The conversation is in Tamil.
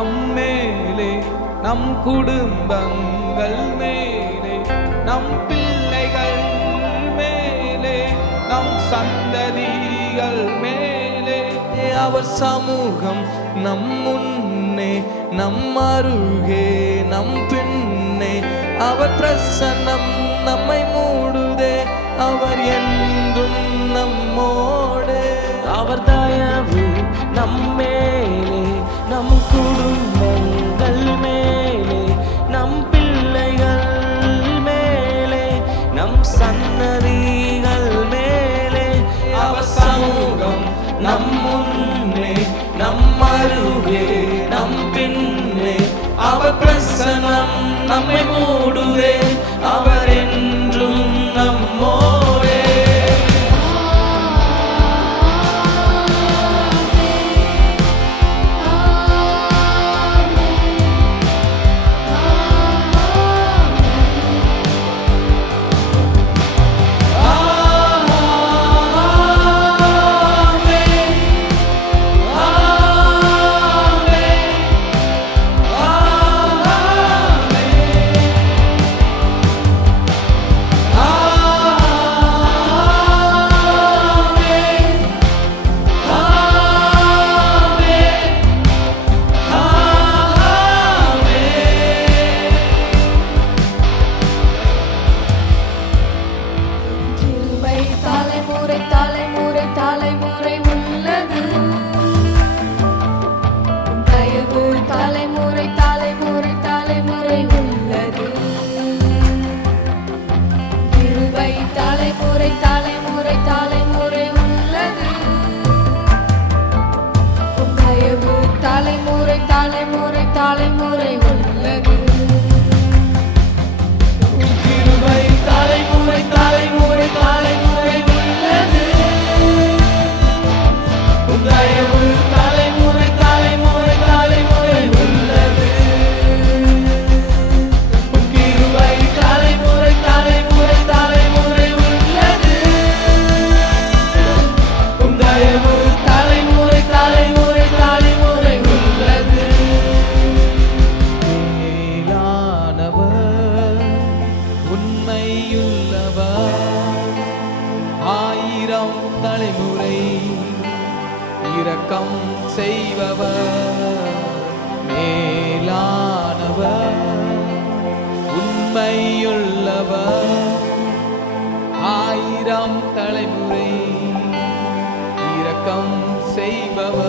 நம்மேலே நம் குடும்பங்கள் மேலே நம் பிள்ளைகள் மேலே நம் சந்ததிகள் மேலே அவர் சமூகம் நம் முன்னே நம் அருகே நம் பின்னே அவர் பிரசன்னம் நம்மை மூடுதே அவர் என்றும் நம்மோடு அவர் தயவு நம்மேலே நம் குடும்பங்கள் மேலே நம் பிள்ளைகள் மேலே நம் சன்னதிகள் மேலே அவர் சமூகம் நம் முன்னே நம் அருகே நம் பின்னே அவர் பிரசன்னம் நம்மை மூடுதே அவர் என்றும் நம்மோடே தலைமுறை தலைமுறை உள்ளது தயவு தலைமுறை தலைமுறை தலைமுறை உள்ளது கிருபை தலைமுறை தலைமுறை தலைமுறை உள்ளது தயவு தலைமுறை தலைமுறை தலைமுறை உள்ளது கிருபை தலைமுறை தலைமுறை தலைமுறை உள்ளது தயவு தலைமுறை தலைமுறை தலைமுறை உள்ளது கிருபை தலைமுறை தலைமுறை தலைமுறை உள்ளது தயவு தலைமுறை தலைமுறை தலைமுறை உள்ளது மேலானவர் உண்மையுள்ளவர் ஆயிரம் தலைமுறை இரக்கம் செய்பவர் மேலானவர் உண்மையுள்ளவர் ஆயிரம் தலைமுறை இரக்கம் செய்பவர்